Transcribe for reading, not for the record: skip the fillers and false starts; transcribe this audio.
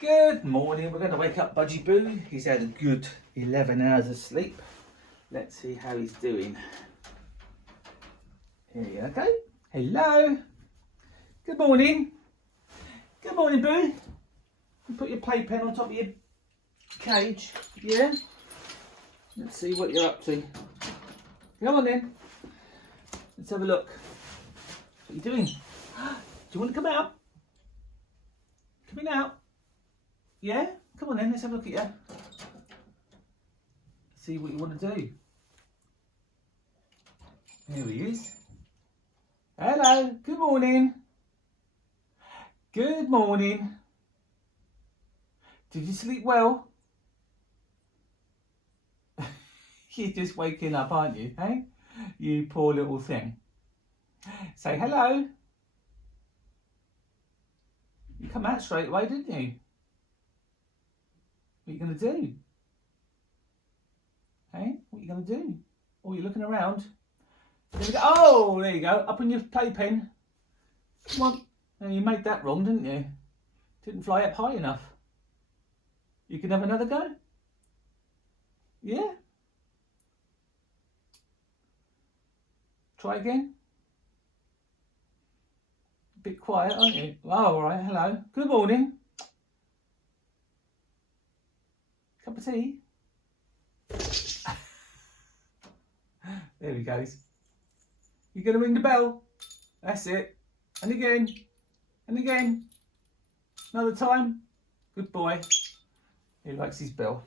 Good morning. We're going to wake up Budgie Boo. He's had a good 11 hours of sleep. Let's see how he's doing. Here you go. Okay. Hello. Good morning. Good morning, Boo. You put your playpen on top of your cage. Yeah? Let's see what you're up to. Come on then. Let's have a look. What are you doing? Do you want to come out? Coming out? Yeah? Come on then, let's have a look at you. See what you want to do. Here he is. Hello, good morning. Good morning. Did you sleep well? You're just waking up, aren't you, hey? You poor little thing. Say hello. You come out straight away, didn't you? What are you going to do? Hey, what are you going to do? Oh, you're looking around. There we go. Oh, there you go. Up on your playpen. Come on. Now, you made that wrong, didn't you? Didn't fly up high enough. You can have another go? Yeah? Try again. A bit quiet, aren't you? Oh, all right. Hello. Good morning. Cup of tea. There he goes. You're going to ring the bell. That's it. And again. And again. Another time. Good boy. He likes his bell.